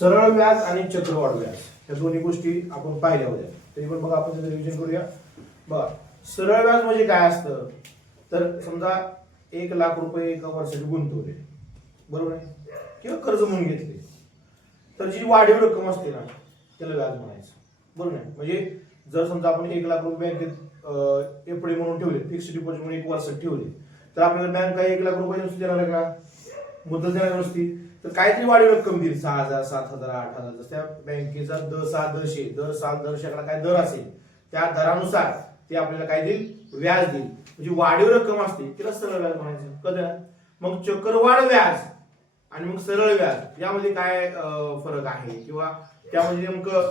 सरळ व्याज आणि चक्रवाढ व्याज या दोन्ही गोष्टी आपण पाहिल्या होत्या. तरी पण बघा आपण त्याचं रिव्हिजन करूया. बघा सरळ व्याज म्हणजे काय असतं, तर समजा 1,00,000 रुपये एका वर्षाचे गुंतवले, बरोबर आहे, किंवा कर्ज म्हणून घेतले, तर जी वाढीव रक्कम असते ना त्याला व्याज म्हणायचं, बरोबर आहे. म्हणजे जर समजा आपण 1,00,000 रुपये बँकेत एफडी म्हणून ठेवले, फिक्स्ड डिपॉझिट म्हणून 1 वर्षात ठेवले, तर आपल्याला बँक काय 1,00,000 रुपये नुसती देणार आहे का, मुद्दल देणार नसती, तर काहीतरी वाढीव रक्कम देईल, 6,000 7,000 8,000, जसं त्या बँकेचा दर साल दर शेकडा काय दर असेल त्या दरानुसार ते आपल्याला काय देईल, व्याज देईल. म्हणजे वाढीव रक्कम असते तिला सरळ व्याज म्हणायचं. कळलं? मग चक्रवाढ व्याज आणि मग सरळ व्याज यामध्ये काय फरक आहे, किंवा त्यामध्ये नेमकं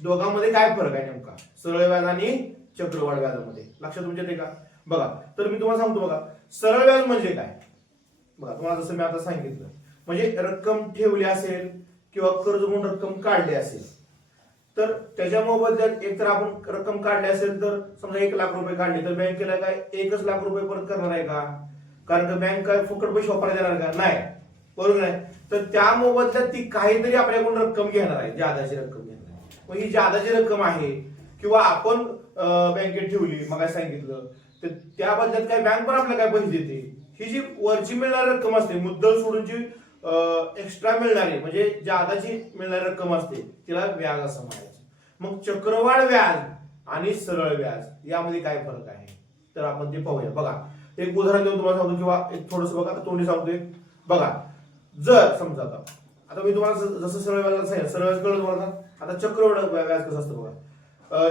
दोघांमध्ये काय फरक आहे नेमका सरळ व्याज आणि चक्रवाढ व्याजामध्ये, लक्षात तुमच्या येते का? बघा तर मी तुम्हाला सांगतो. बघा सरळ व्याज म्हणजे काय, बघा तुम्हाला जसं मी आता सांगितलं, म्हणजे रक्कम ठेवली असेल किंवा कर्ज म्हणून रक्कम काढली असेल, तर त्याच्या मोबदल्यात एक तर आपण रक्कम काढली असेल, तर समजा 1,00,000 रुपये काढले, तर बँकेला काय 1,00,000 रुपये परत करणार आहे का? कारण का बँक काय फुकट पैसे वापरायला देणार का? नाही, बरोबर आहे. तर त्या मोबदल्यात ती काहीतरी आपल्याकडून रक्कम घेणार आहे, जादाची रक्कम घेणार आहे. मग ही जादाची रक्कम आहे किंवा आपण बँकेत ठेवली, मग काय सांगितलं, तर त्या बदल्यात काय बँक पण आपल्याला काय पैसे देते. ही जी वरची मिळणारी रक्कम असते, मुद्दल सोडून जी एक्स्ट्रा मिळणारी म्हणजे जादाची मिळणारी रक्कम असते, तिला व्याज असं म्हणायचं. मग चक्रवाढ व्याज आणि सरळ व्याज यामध्ये काय फरक आहे, तर आपण ते पाहूया. बघा एक उदाहरण देऊन तुम्हाला सांगतो, किंवा एक थोडंसं बघा तोंडी सांगतोय. बघा जर समजा आता मी तुम्हाला जसं सरळ व्याज सांगितलं, सरळ व्याज कळलं तुम्हाला. आता चक्रवाढ व्याज कसं असतं बघा,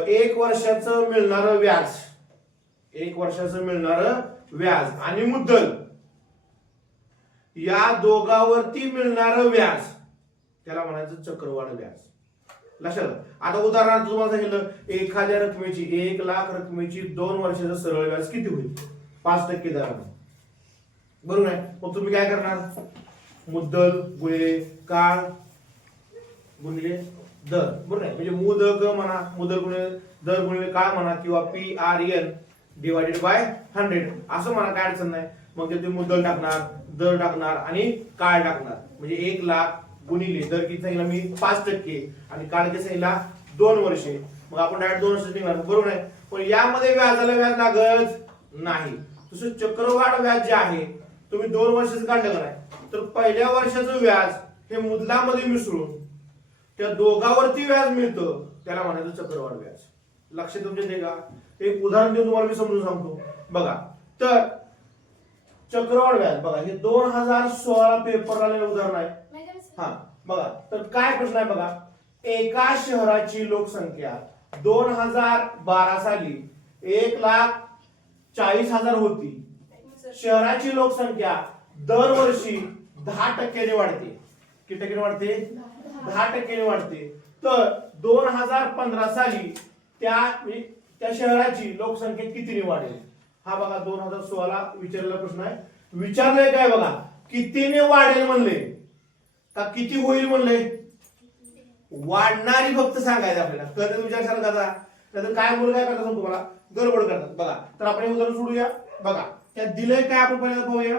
1 वर्षाचं मिळणारं व्याज, 1 वर्षाचं मिळणारं व्याज आणि मुद्दल या दोघांवरती मिळणारं व्याज त्याला म्हणायचं चक्रवाढ व्याज. लक्षात. आता उदाहरणार्थ तुम्हाला सांगितलं, एखाद्या रकमेची 1,00,000 रकमेची 2 वर्षाचं सरळ व्याज किती होईल, 5% दराने, बरोबर आहे. मग तुम्ही काय करणार, मुद्दल गुणिले काळ गुणिले दर, बरोबर आहे. म्हणजे मुदक म्हणा, मुद्दल गुणिले दर गुणिले काळ म्हणा, किंवा PRN डिवाइडेड बाय 100 असं म्हणा, काय अडचण नाही. मग ते मुद्दल टाकणार, दर टाकणार आणि काळ टाकणार. म्हणजे 1,00,000 गुणिले दर किती सांगितलं मी 5% आणि काळ किती सांगितला 2 वर्षे. मग आपण डायरेक्ट 2 वर्ष निघणार, बरोबर आहे. पण यामध्ये व्याजाला व्याज लागत नाही. तसं चक्रवाढ व्याज जे आहे तुम्ही 2 वर्षाचं काढलं नाही, तर पहिल्या वर्षाचं व्याज हे मुद्दलामध्ये मिसळून त्या दोघांवरती व्याज मिळतं, त्याला म्हणायचं चक्रवाढ व्याज. लक्षात तुमच्या येते का? एक उदाहरण देऊन तुम्हाला मी समजून सांगतो. बघा तर चक्रवाढ व्याज, बघा हे 2016 पेपर आलेलं उदाहरण आहे. हा बघा, तर काय प्रश्न आहे बघा, एका शहराची लोकसंख्या 2012 साली 1,40,000 होती. शहराची लोकसंख्या दरवर्षी 10% वाढते. किती टक्क्याने वाढते? 10% वाढते. तर 2015 साली त्या शहराची लोकसंख्या कितीने वाढेल? हा बघा 2016 विचारलेला प्रश्न आहे. विचारलंय काय बघा, कितीने वाढेल म्हणले का किती होईल म्हणले? वाढणारी फक्त सांगायचं आपल्याला. कधी विचार सांगा दादा, तर काय मुलं काय करतात तुम्हाला गडबड करतात. बघा तर आपण हे उदाहरण सोडूया. बघा त्यात दिलंय काय आपण पहिल्यांदा पाहूया.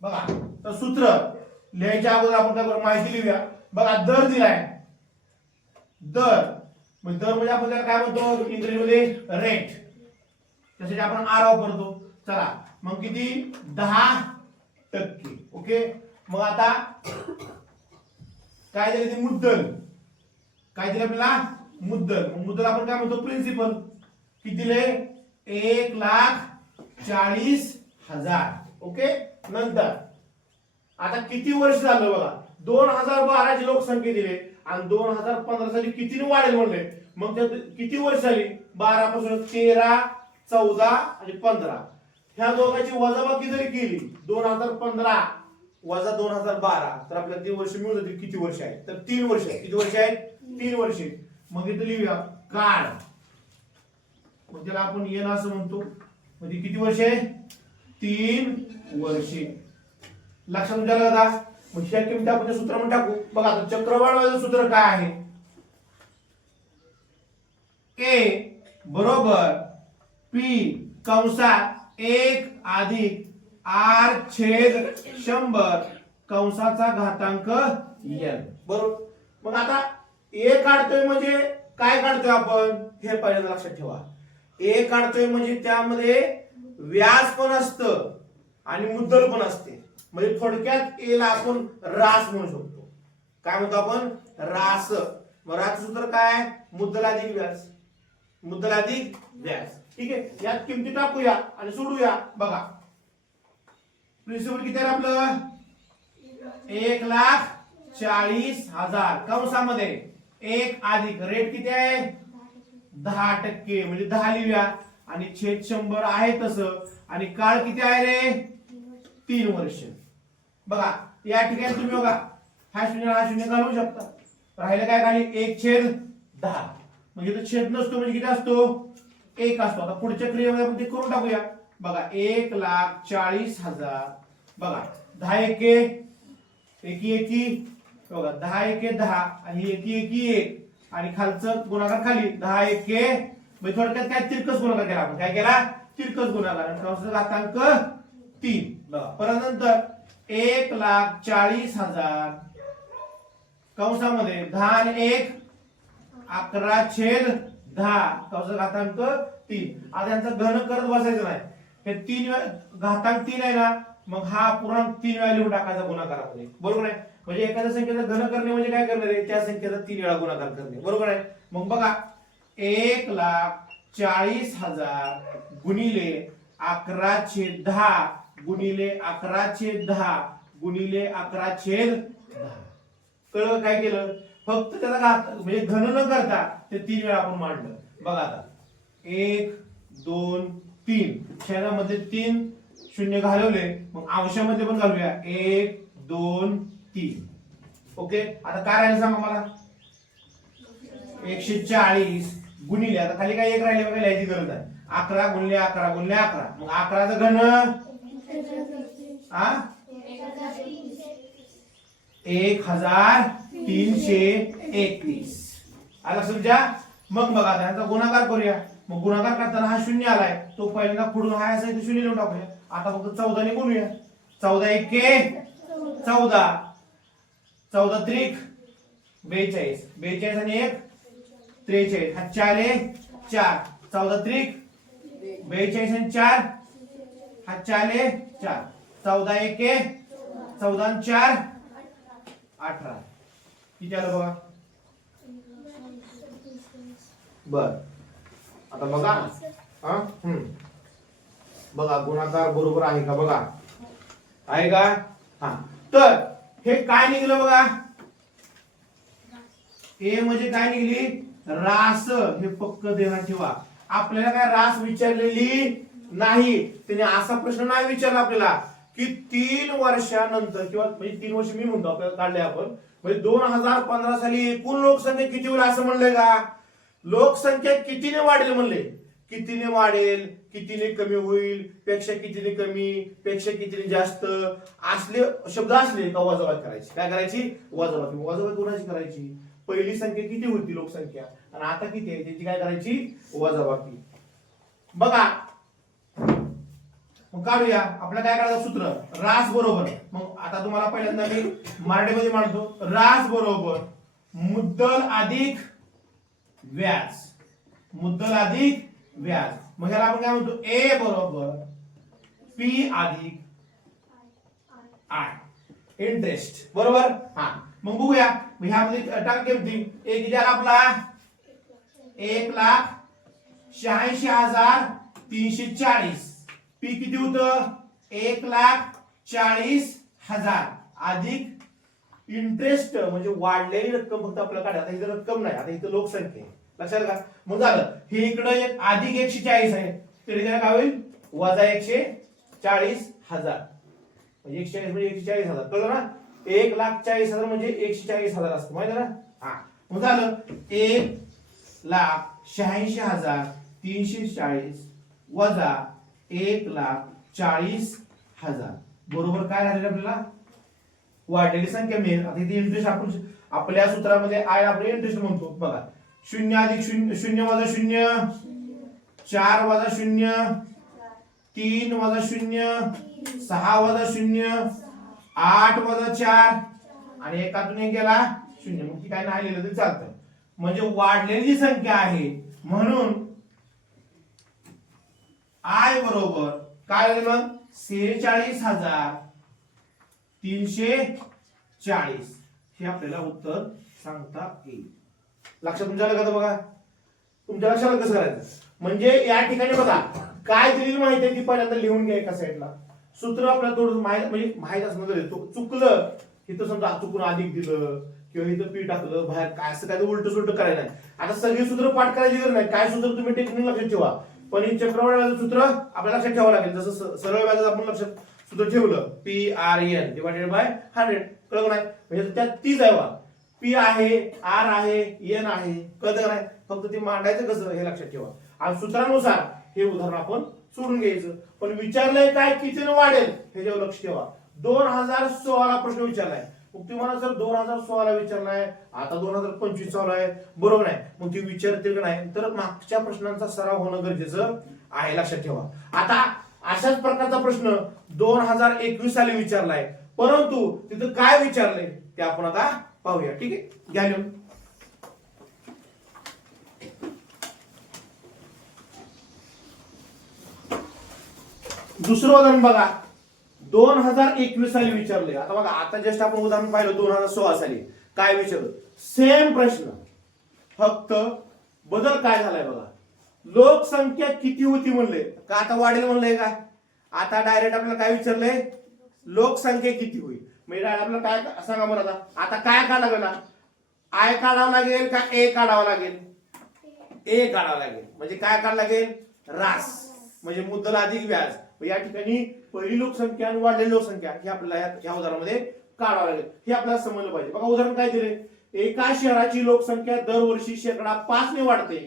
बघा तर सूत्र लिहायच्या अगोदर आपण काय करू, माहिती लिहूया. बघा दर दिलाय, दर म्हणजे आपण त्याला काय म्हणतो इंग्रजीमध्ये रेट, त्यासाठी आपण आर वापरतो. चला मग किती 10%. ओके. मग आता काय दिले ते मुद्दल, काय दिलं आपल्याला मुद्दल. मग मुद्दल आपण काय म्हणतो प्रिन्सिपल. किती दिले 1,40,000. ओके. नंतर आता किती वर्ष झालं बघा, 2012 ची लोकसंख्या दिली आणि 2015 साली कितीने वाढेल म्हणले. मग त्यात किती वर्ष झाली, 12 पासून 13 14 आणि 15 ह्या दोघांची वजाबाकी जरी केली, 2015 वजा 2012, तर आपल्याला 3 वर्ष मिळून जातील. किती वर्ष आहेत, तर 3 वर्ष. किती वर्ष आहेत, 3 वर्षे. मग इथे लिहूया काळ, मग त्याला आपण येण असं म्हणतो. म्हणजे किती वर्ष आहे, 3 वर्षे. लक्षात द्यायला का? मग ह्या किमती आपण सूत्र म्हणून टाकू. बघा आता चक्रवाढ व्याजाचं सूत्र काय आहे, ए बरोबर पी कंसात 1 अधिक आर छेद 100 कंसाचा घातांक n. बरोबर. मग आता ए काढतोय म्हणजे काय काढतोय आपण हे पहिल्यांदा लक्षात ठेवा. ए काढतोय म्हणजे त्यामध्ये व्याज पण असतं आणि मुद्दल पण असते. म्हणजे थोडक्यात ए ला आपण रास म्हणू शकतो. काय म्हणतो आपण? रास. मग रास सूत्र काय? मुद्दल अधिक व्याज. मुद्दल अधिक व्याज. ठीक आहे. यात किमती टाकूया आणि सोडूया. बघा प्रिन्सिपल किती आहे आपलं? 1,40,000 कंसामध्ये 1 अधिक रेट किती आहे? 10% म्हणजे 10 लिहूया आणि छेद 100 आहे तसं. आणि काळ किती आहे रे? 3 वर्ष. बघा या ठिकाणी तुम्ही बघा हा शून्य घालू शकता. राहिलं काय खाली? 1/10. म्हणजे तो छेद नसतो म्हणजे किती असतो? 1 असतो. आता पुढच्या क्रियेमध्ये आपण ते करून टाकूया. बघा 1,40,000. बघा 10 एके एकी बघा 10 एके 10 आणि एकी 1 आणि खालचं गुणाकार खाली 10 एके. म्हणजे थोडक्यात काय? तिरकस गुणाकार केला आपण. काय केला? तिरकस गुणाकार. आणि कंसाचा घातांक 3. बघा परत नंतर 1,40,000 कंसामध्ये 10 आणि 1 11/10 कंसाचा घातांक 3. आता यांचा घन करत बसायचं नाही. हे 3 घातांक 3 आहे ना, मग हा पूर्णांक 3 वेळा लिहून टाकायचा गुणाकारामध्ये. बरोबर आहे. म्हणजे एखाद्या संख्येचा घन करणे म्हणजे काय करणार आहे? त्या संख्येचा 3 वेळा गुणाकार करणे. बरोबर आहे. मग बघा 1,40,000 गुणिले 11/10 गुणिले 11/10 गुणिले 11/10. कळलं काय केलं? फक्त त्याचा घात म्हणजे घन न करता ते 3 वेळा आपण मांडलं. बघा आता 1 2 3 छेदामध्ये 3 शून्य घालवले. मग अंशामध्ये पण घालूया 1 2 3. ओके. आता काय राहिलं सांगा मला? 140 गुणिले आता खाली काय 1 राहिले बघा, लिहायची गरज नाही. 11 गुणिले 11 गुणिले 11. मग 11चं घन 1331. आला समजा. मग बघा आता यांचा गुणाकार करूया. मग गुणाकार करताना हा शून्य आलाय, तो पहिल्यांदा पुढून हा असा इथे शून्य लिहून टाकूया. आता फक्त 14 ने गुणूया. 14 एके 14 14 त्रिक 42 42 आणि 1 43. हा 4 4 14 त्रिक 42 आणि 4 हा 4 4 14 एके 14 आणि 4 18. किती आलं बघा? बर आता बघा हा बघा गुणाकार बरोबर आहे का? बघा आहे का? हा. तर हे काय निघलं बघा? ए म्हणजे काय निघली? रास. हे पक्क ध्यानात ठेवा. आपल्याला काय रास विचारलेली नाही. त्याने असा प्रश्न नाही विचारला आपल्याला की 3 वर्षानंतर किंवा म्हणजे 3 वर्ष मी म्हणतो आपल्याला काढले आपण म्हणजे 2015 साली एकूण लोकसंख्या किती होईल असं म्हणलंय का? लोकसंख्या कितीने वाढेल म्हणले. कितीने वाढेल, कितीने कमी होईल, पेक्षा कितीने कमी, पेक्षा कितीने जास्त असले शब्द असले का वजाबाकी करायची. काय करायची? वजाबाकी. वजाबाकी कोणाची करायची? पहिली संख्या किती होती लोकसंख्या आणि आता किती आहे त्याची काय करायची? वजाबाकी. बघा मग काढूया. आपल्याला काय करायचं सूत्र? रास बरोबर. मग आता तुम्हाला पहिल्यांदा मी मराठीमध्ये मांडतो. रास बरोबर मुद्दल अधिक व्याज. मुद्दल अधिक व्याज. मग ह्याला आपण काय म्हणतो? ए बरोबर पी अधिक आय इंटरेस्ट. बरोबर. हा मग बघूया. ह्यामध्ये टाका किमती. एक किती आला आपला? 1,86,340. पी किती होतं? 1,40,000 अधिक इंटरेस्ट म्हणजे वाढलेली रक्कम फक्त आपल्याला काढायला. आता इथं रक्कम नाही, आता इथं लोकसंख्या आहे. लक्षात का? मग झालं हे इकडे एक अधिक 140 आहे तरी त्याला काय होईल? वजा 140,000 म्हणजे 140 म्हणजे 140,000. कळलं ना? 1,40,000 म्हणजे 140,000 असतं माहिती ना? हा मग झालं 1,86,340 वजा 1,40,000 बरोबर काय झालेलं आपल्याला? वाढलेली संख्या मिळेल. आता इथे इंटरेस्ट आपण आपल्या सूत्रामध्ये आय आपण इंटरेस्ट म्हणतो. बघा 0 अधिक 0 0 वजा 0 4 वजा 0 3 वजा 0 6 वजा 0 8 वजा 4 आणि एकातून एक गेला 0, मग ती काय नाही लिहिलं तरी चालतं. म्हणजे वाढलेली जी संख्या आहे म्हणून आय बरोबर काय होईल मग 46,340 हे आपल्याला उत्तर सांगता येईल. लक्षात तुमच्या लक्षात बघा, तुमच्या लक्षात कसं करायचं. म्हणजे या ठिकाणी बघा काय दिलेली माहिती आहे ती पहिल्यांदा लिहून घ्या एका साईडला. सूत्र आपल्याला थोडं म्हणजे माहित असणं गरजेचं. चुकलं इथं समजा चुकून अधिक दिलं किंवा इथं पी टाकलं बाहेर काय असं काय उलट सुलट करायला नाही. आता सगळी सूत्र पाठ करायची गरज नाही. काय सूत्र तुम्ही टेक्निक लक्षात ठेवा, पण हे चक्रवाढ व्याजाचं सूत्र आपल्याला लक्षात ठेवावं लागेल. जसं सरळ व्याजाचं आपण लक्षात सूत्र ठेवलं PRN डिवायडेड बाय 100 कळलं नाही. म्हणजे त्यात 30 आहे बा, P आहे R आहे N आहे कळलं नाही. फक्त ते मांडायचं कसं हे लक्षात ठेवा आणि सूत्रानुसार हे उदाहरण आपण सोडून घ्यायचं. पण विचारलंय काय कितीने वाढेल ह्याच्यावर लक्ष ठेवा. 2016 प्रश्न विचारलाय, मग तुम्हाला जर 2016 विचारलाय आता 2025 चालू आहे बरोबर आहे, मग ती विचारतील का नाही तर मागच्या प्रश्नांचा सराव होणं गरजेचं आहे लक्षात ठेवा. आता अशाच प्रकारचा प्रश्न 2021 साली विचारलाय, परंतु तिथं काय विचारलंय ते आपण आता पाहूया. ठीक आहे, घ्या लिहून. दुसरं उदाहरण बघा 2021 साली विचारले. आता बघा आता जस्ट आपण उदाहरण पाहिलं 2016 साली काय विचारलं, सेम प्रश्न फक्त बदल काय झालाय बघा. लोकसंख्या किती होती म्हणले का आता वाढेल म्हणलंय का. आता डायरेक्ट आपल्याला काय विचारलंय लोकसंख्या किती होईल. म्हणजे आपल्याला काय सांगा बरं. आता काय काढावं लागेल, आय काढावं लागेल का ए काढावं लागेल. ए काढावं लागेल म्हणजे काय काढावं लागेल रास म्हणजे मुद्दल अधिक व्याज. या ठिकाणी पहिली लोकसंख्या आणि वाढलेली लोकसंख्या हे आपल्याला या उदाहरणामध्ये काढावं लागेल. हे आपल्याला समजलं पाहिजे. बघा उदाहरण काय दिले, एका शहराची लोकसंख्या दरवर्षी 5% ने वाढते.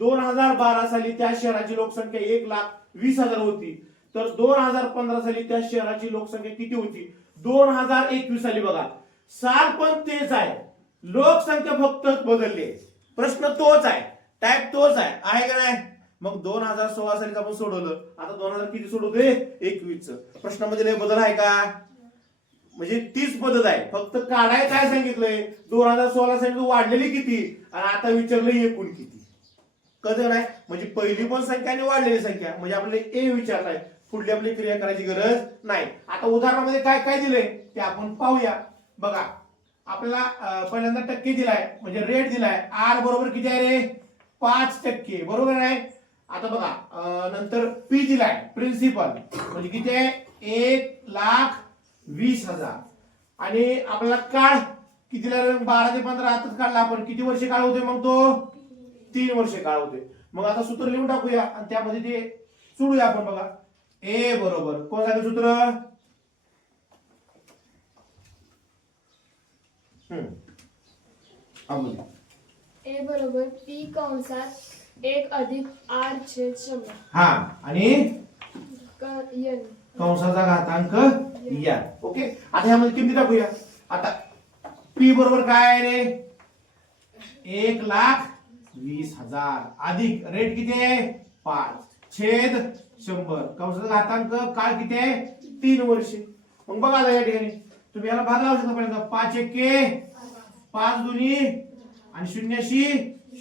2012 साली त्या शहराची लोकसंख्या 1,20,000 होती, तर 2015 साली त्या शहराची लोकसंख्या किती होती. 2021 साली बघा साल पण तेच आहे, लोकसंख्या फक्त बदलली आहे, प्रश्न तोच आहे, टाईप तोच आहे का नाही. मग 2016 साली आपण सोडवलं, आता 2000 किती सोडवतोय 21 प्रश्नामध्ये लय बदल आहे का, म्हणजे तीच पद्धत आहे, फक्त काढाय काय सांगितलंय 2016 साली वाढलेली किती आणि आता विचारलंय एकूण किती. कळलं नाही. म्हणजे पहिली पण संख्या आणि वाढलेली संख्या म्हणजे आपल्याला ए विचारलाय, पुढली आपली क्रिया करायची गरज नाही. आता उदाहरणामध्ये काय काय दिलंय ते आपण पाहूया. बघा आपल्याला पहिल्यांदा टक्के दिलाय म्हणजे रेट दिलाय. आर बरोबर किती आहे रे 5% बरोबर आहे. आता बघा नंतर पी दिलाय प्रिन्सिपल म्हणजे किती आहे 1,20,000 आणि आपल्याला काळ किती 12 ते 15 आताच काढला आपण, किती वर्ष काळ होते मग तो 3 वर्ष काळ होते. मग आता सूत्र लिहून टाकूया आणि त्यामध्ये ते सोडूया आपण. बघा ए बरोबर कोण सांगितलं सूत्र ए बरोबर पी कंसात 1 अधिक R छेद 100 हा आणि N कंसाचा घातांक या. ओके आता ह्यामध्ये किमती टाकूया. आता पी बरोबर काय आहे रे 1,20,000 अधिक रेट किती आहे 5 छेद 100 कंसाचा घातांक काळ किती आहे 3 वर्षे. मग बघा या ठिकाणी तुम्ही याला भाग लावू शकता. पर्यंत 5 एके 5 दुनी आणि 0शी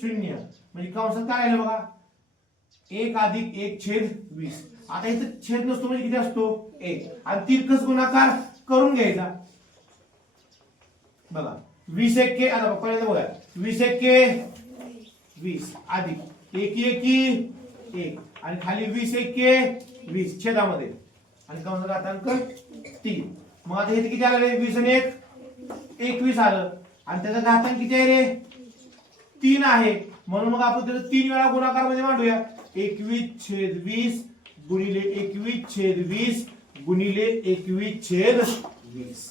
0 म्हणजे कंसात काय राहिलं बघा 1 अधिक 1 छेद 20. आता इथं छेद नसतो म्हणजे किती असतो 1 आणि तिरकस गुणाकार करून घ्यायचा. बघा 20 एके आता पहिल्यांदा बघा 20 एके 20 अधिक 1 एकी 1 आणि खाली 20 एके 20 छेदामध्ये आणि कंसाचा घातांक 3. मग आता इथे किती आलं रे 20 आणि 1 21 आलं आणि त्याचा घातांक किती आहे रे 3 आहे. म्हणून मग आपण त्याचा 3 वेळा गुणाकार मध्ये मांडूया 21/20 गुणिले 21/20 गुणिले 21/20.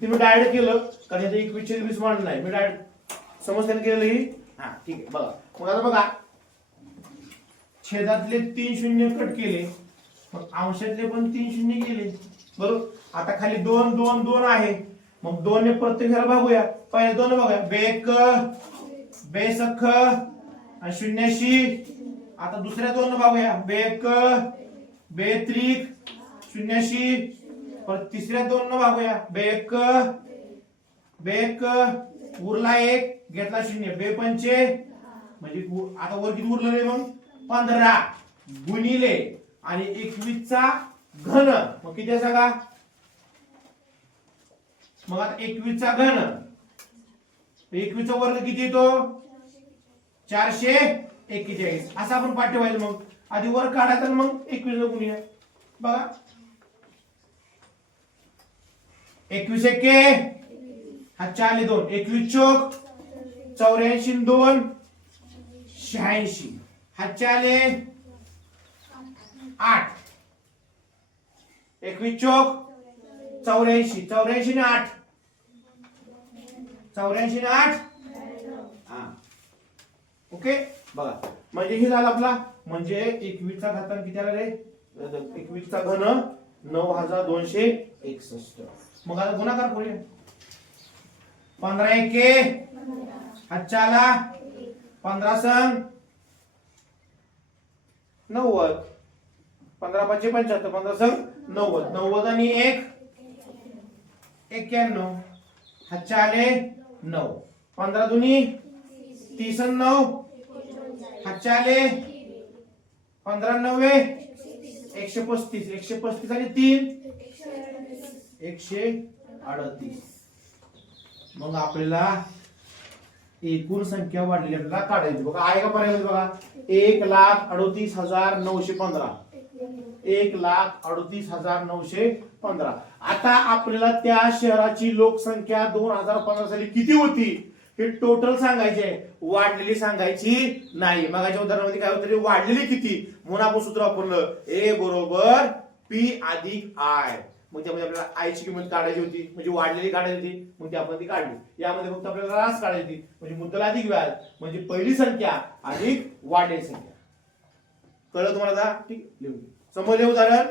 तुम्ही डायरेक्ट केलं कारण याचं 21/20 मांडलं नाही, मी डायरेक्ट समस्याने केलेलं ही. हा ठीक आहे बघा. मग आता बघा छेदातले 3 शून्य कट केले, मग अंशातले पण 3 शून्य केले बरोबर. आता खाली 2 2 2 आहे, मग 2 ने प्रत्येक ह्याला भागूया. पहिले 2 बघूया बेक बेसख आणि 0शी. आता दुसऱ्या 2 भागूया बेक बेत्रिक शून्याशी परत तिसऱ्या 2 न भागूया बेक बेक उरला 1 घेतला 0 बेपंचे म्हणजे आता वर किती उरलं रे मग 15 गुणिले आणि 21 चा घन मग किती आहे सांगा मग आता 21 चा घन 21 चा वर्ग किती येतो 441 असं आपण पाठ ठेवायचं मग आधी वर काढायचं आणि मग 21 गुणूया बघा 21 एके हा 4 2 21 चोक 84 2 86 हा 4 8 21 चोक 84 84 ने 8 84 ने 8 हा ओके बघा म्हणजे हे झालं आपला म्हणजे 21 चा घातांक किती आला रे 21 चा घन 9261 मग आता गुणाकार करूया 15 एके हातच्याला 15 संग 90 15 5 75 15 संग 90 90 आणि 1 91 हातच्या आले 9 15 दुनी 30 आणि 9 हातच्या आले 15 90 135 135 आणि 3 138 मग आपल्याला एकूण संख्या वाढलेली आपल्याला काढायची बघा आहे का पर्याय बघा 1,38,915 1,38,915 आता आपल्याला त्या शहराची लोकसंख्या 2015 साली किती होती हे टोटल सांगायचे आहे वाढलेली सांगायची नाही मगाच्या उदाहरणामध्ये काय होतं वाढलेली किती म्हणून आपण सूत्र वापरलं ए बरोबर पी अधिक आय मग त्यामध्ये आपल्याला आय ची किंमत काढायची होती म्हणजे वाढलेली काढायची होती मग ती आपण ती काढली यामध्ये फक्त आपल्याला रास काढायची होती म्हणजे मुद्दल अधिक व्याज म्हणजे पहिली संख्या अधिक वाढलेली संख्या कळलं तुम्हाला ठीक लिहून समजले उदाहरण